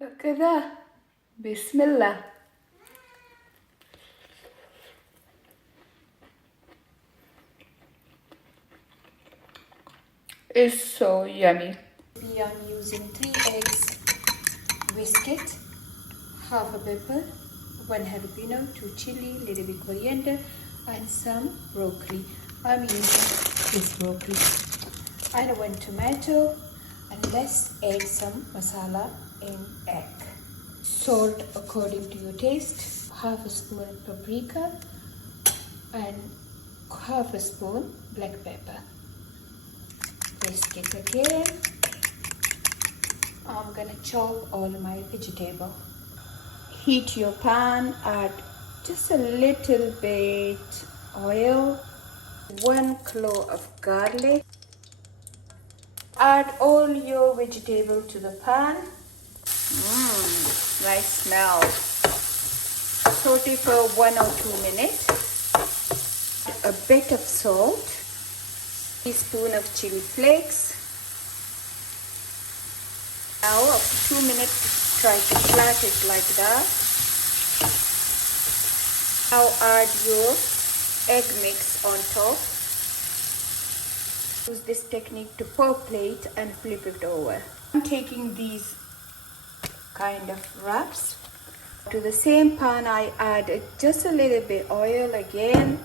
Look at that. Bismillah. It's so yummy. I'm using 3 eggs, whisk it, half a pepper, 1 jalapeno, 2 chili, little bit coriander, and some broccoli. I'm using this broccoli and 1 tomato, and let's add some masala in egg. Salt according to your taste, half a spoon paprika and half a spoon black pepper. Whisk it again. I'm gonna chop all my vegetable. Heat your pan, add just a little bit oil, 1 clove of garlic. Add all your vegetable to the pan. Nice smell. Saute for 1 or 2 minutes. A bit of salt, teaspoon of chili flakes. Now after 2 minutes, try to flat it like that. Now add your egg mix on top. Use this technique to pour plate and flip it over. I'm taking these kind of wraps. To the same pan I add just a little bit oil again.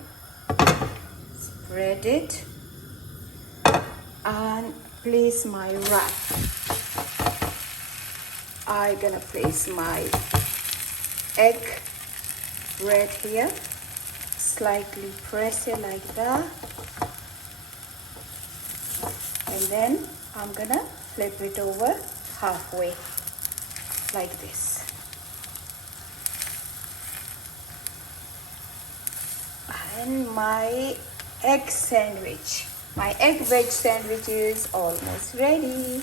Spread it and place my wrap. I'm gonna place my egg right here. Slightly press it like that. And then I'm gonna flip it over halfway like this. And my egg sandwich. My egg veg sandwich is almost ready.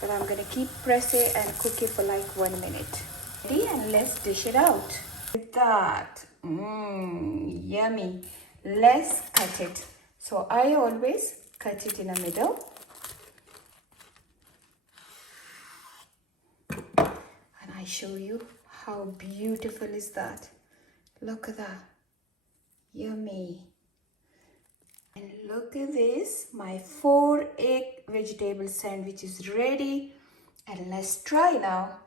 But I'm gonna keep press it and cook it for like 1 minute. Ready, and let's dish it out. With that, yummy. Let's cut it. So I always cut it in the middle. And I show you how beautiful is that. Look at that. Yummy. And look at this, my 4 egg vegetable sandwich is ready. And let's try now.